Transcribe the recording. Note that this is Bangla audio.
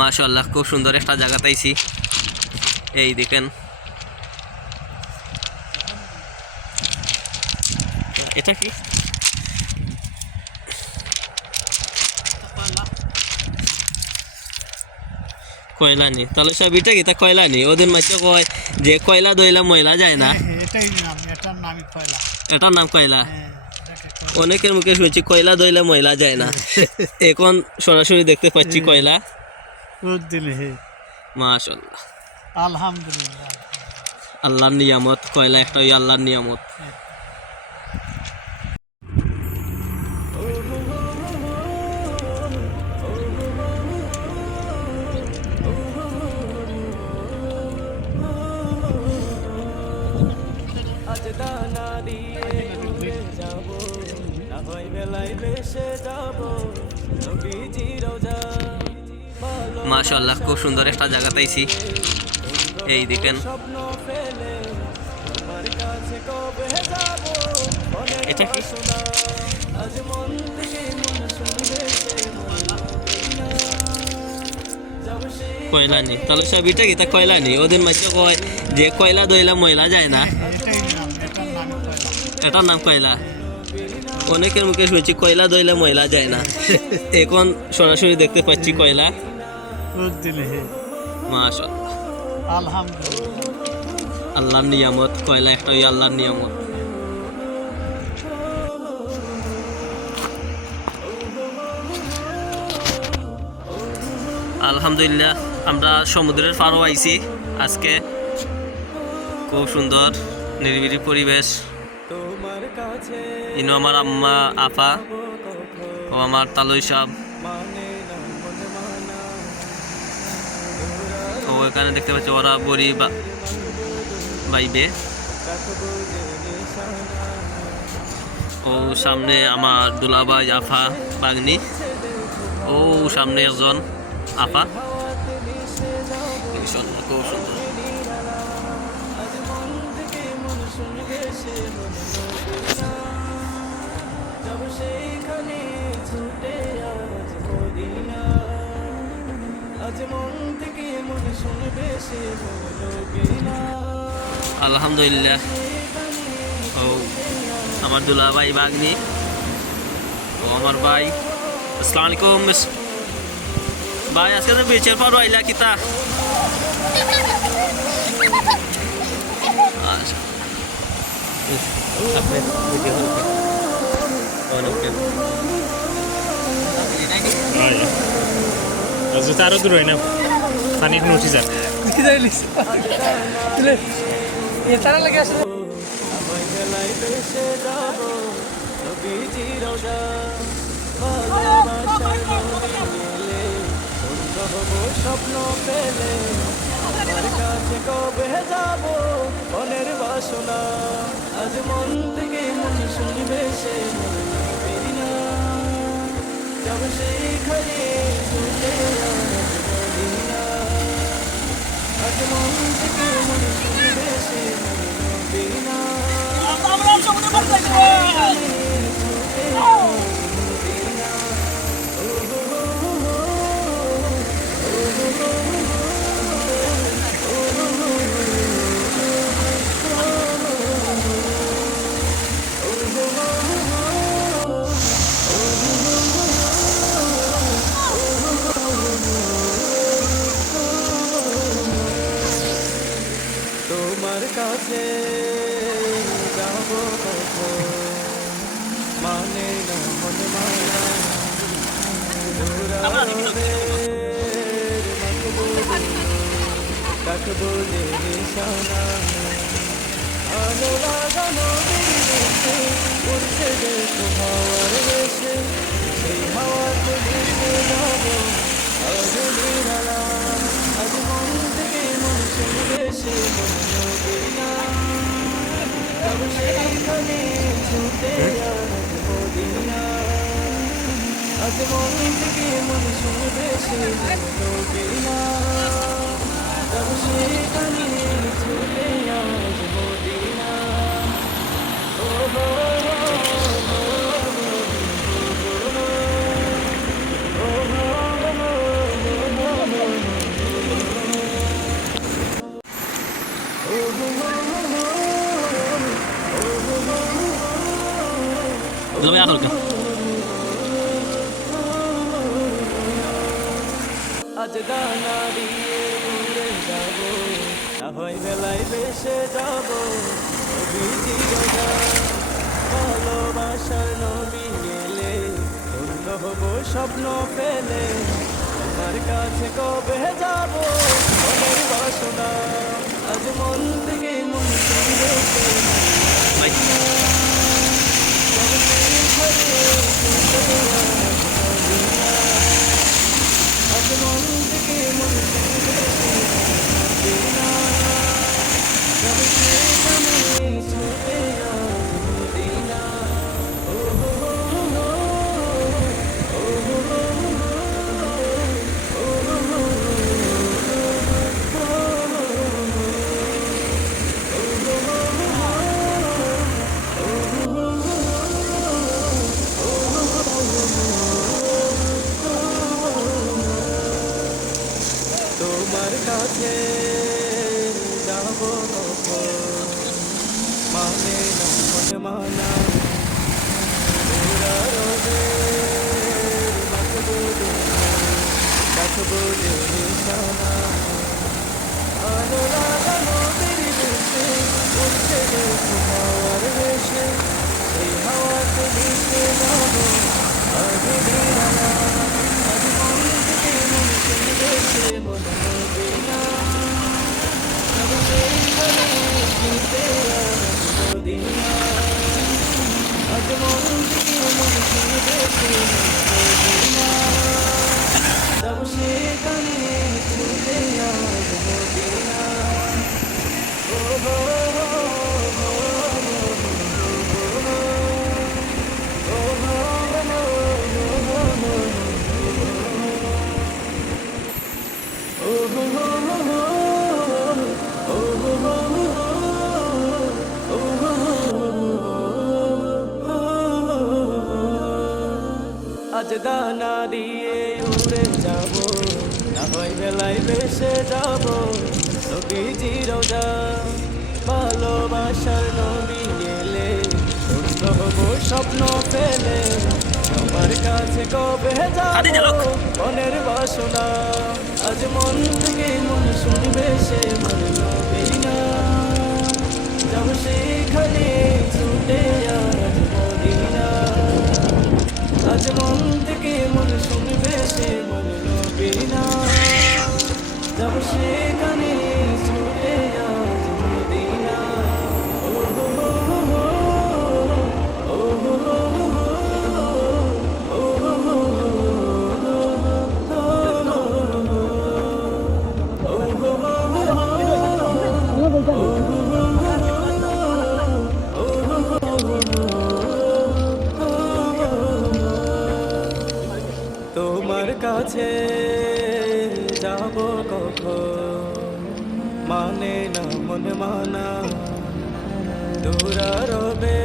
মাশাআল্লাহ খুব সুন্দর একটা জায়গা পাইছি। এই দেখেন, এটা কি কয়লা নি? তাহলে সব এটা কি তা কয়লা নি? ওদের মাঝে কয় যে কয়লা দইলা ময়লা যায় না, এটাই নাম, এটার নামই কয়লা। এটার নাম কয়লা। এটাকে কয়লা। অনেকের মুখে শুনছি কয়লা দইলে ময়লা যায় না, এখন সরাসরি দেখতে পাচ্ছি কয়লা। দিলে হে মাশাআল্লাহ, আলহামদুলিল্লাহ। আল্লাহর নিয়ামত, কয়লা একটা ওই আল্লাহর নিয়ামত। আজ দানা দিয়ে যাব, না হয় বেলায় বেসে যাব নবীজি রোজা। মাশাআল্লাহ খুব সুন্দর একটা জায়গা পাইছি। এই দেখেন, স্বপ্ন ফেলে তোমার কাছে কবে যাব, এটা কি আজ মন থেকে মন শুনবে সে কয়লা নি? তাহলে সব এটা কি তা কয়লা নি? ওদের মাঝে কয় যে কয়লা দইলা ময়লা যায় না, এটাই নাম, এটার নামই কয়লা। এটার নাম কয়লা। অনেকের মুখে শুনছি কয়লা দইলে ময়লা যায় না, এখন সরাসরি দেখতে পাচ্ছি কয়লা। দিলে হে মাশাআল্লাহ, আলহামদুলিল্লাহ। আল্লাহর নিয়ামত, কয়লা একটা ওই আল্লাহর নিয়ামত। আলহামদুলিল্লাহ, আমরা সমুদ্রের পাড়ও আইছি আজকে। খুব সুন্দর নিরিবিলি পরিবেশ। তোমার কাছে ইনো আমার আম্মা, আপা ও আমার তালুই সাহেব। ও এখানে দেখতে পাচ্ছি ওরা বড়ি বাইবে। ও সামনে আমার দুলাভাই, আফা, বাগনি। ও সামনে একজন আপা। খুব সুন্দর। আলহামদুলিল্লাহ, ও আমার দুলাভাই, বাগনি ও আমার ভাই। আসসালামু আলাইকুম ভাই, আজকে তো বিচের পাড়ও আইলা কিতা? আরো দূর হয় না, পানি এখন উঠি যাক। তারা লাগে আসলে বেলায় বেসে যাব নবীজি রোজা। ভালোবাসার নদী মেলে সন্ধ্যা হব স্বপ্ন পেলে, আমার কাছে কবে যাব মনের বাসনা। আজ মন থেকে মন শুনবে সে নবীর নাম, যাব সেইখানে ছুটে মদিনা। আজ মন থেকে মন শুনবে সে নবীর নাম। তোমার কাছে যাব কখন, মানে না মনে মানা ডাকবো যে নিশানা। আলো লাগানো বিদেশে উঠছে দেখো হাওয়ার বেশে, সেই হাওয়াতে ভেসে যাব আজ নিরালা। আজ মন থেকে মন শুনবে সে মদিনা, যাব সেইখানে ছুটে আজ মদিনা। আজ মন থেকে মন শুনবে সে মদিনা, যাব সেইখানে ছুটে আজ মদিনা। ও হো ও হো আজ দানা দিয়ে উড়ে যাব, না হয় বেলায় ভেসে যাব। নবীজি রোজা ভালোবাসার নবী এলে ধন্য হব স্বপ্ন পেলে। আমার কাছে কবে যাব মনের বাসনা, আজ মন থেকে মন শুনবে ভাই আজ মন থেকে মন শুনবে যাবে সেখানে ছুটে আজ মদিনা। ও হো হো হো, ও হো হো হো, ও হো হো তোমার কাছে যাব কখন, মানে না মন মানা। তোরা রবে রাখবো যে নিশানা, আলো লাগানো তেরি দেশে উঠছে দেখো হাওয়ার বেশে। সেই হাওয়াতে মিশে যাবো আগে নিরালা, আজ মন থেকে মন শুনবে সে মন মদিনা। যাবো সেইখানে ছুটে আজ মদিনা, আজ মন থেকে মন শুনবে সে মন মদিনা। যাবো সেখানে ছুটে আজ মদিনা। ও হো হো হো, ও হো আজ দানা দিয়ে উড়ে যাব, না হয় বেলায় ভেসে যাব। নবীজি রোজা ভালোবাসার নবী এলে ধন্য হব স্বপ্ন পেলে। আমার কাছে কবে হাতে যাব ঝালক। মনের বাসনা, আজ মন থেকে মন শুনবে সে মন মদিনা। যাব সেখানে ছুটে আজ মদিনা, আজ মন থেকে মন শুনবে সে মন মদিনা। যাব সেখানে ছুটে আজ মদিনা। ও হো হো হো, ও হো হো হো, ও হো হো তোমার কাছে যাব কখন, মানে না মন মানা। দূরা রবে